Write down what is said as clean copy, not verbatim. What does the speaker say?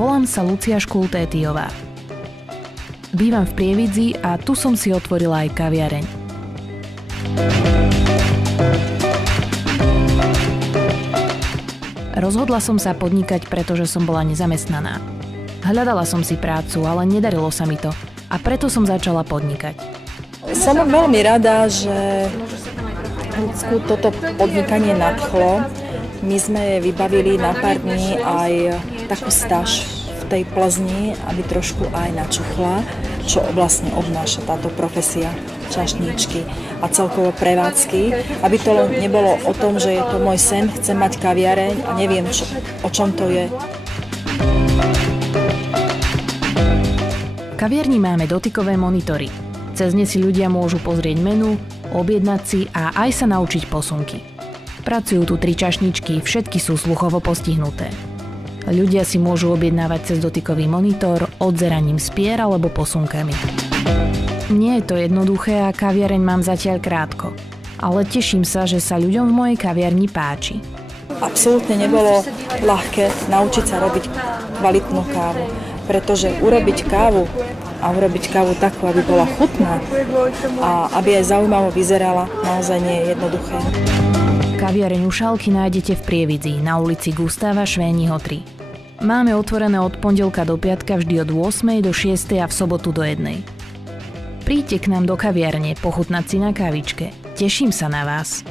Volám sa Lucia Škultétiová. Bývam v Prievidzi a tu som si otvorila aj kaviareň. Rozhodla som sa podnikať, pretože som bola nezamestnaná. Hľadala som si prácu, ale nedarilo sa mi to a preto som začala podnikať. Som veľmi rada, že Ľudsku toto podnikanie nadchlo. My sme vybavili na pár dní aj takú stáž v tej Plzni, aby trošku aj načuchla, čo vlastne obnáša táto profesia čašníčky a celkovo prevádzky, aby to nebolo o tom, že je to môj sen, chcem mať kaviareň a neviem, o čom to je. V kaviarni máme dotykové monitory. Cez ne si ľudia môžu pozrieť menu, objednať si a aj sa naučiť posunky. Pracujú tu 3 čašničky, všetky sú sluchovo postihnuté. Ľudia si môžu objednávať cez dotykový monitor, odzeraním spier alebo posunkami. Nie je to jednoduché a kaviareň mám zatiaľ krátko, ale teším sa, že sa ľuďom v mojej kaviarni páči. Absolútne nebolo ľahké naučiť sa robiť kvalitnú kávu, pretože urobiť kávu a urobiť kávu takú, aby bola chutná a aby aj zaujímavo vyzerala, naozaj nie je jednoduché. Kaviareň Ušálky nájdete v Prievidzi na ulici Gustáva Švéniho 3. Máme otvorené od pondelka do piatka vždy od 8. do 6. a v sobotu do 1. Príďte k nám do kaviarne pochutnať si na kávičke. Teším sa na vás.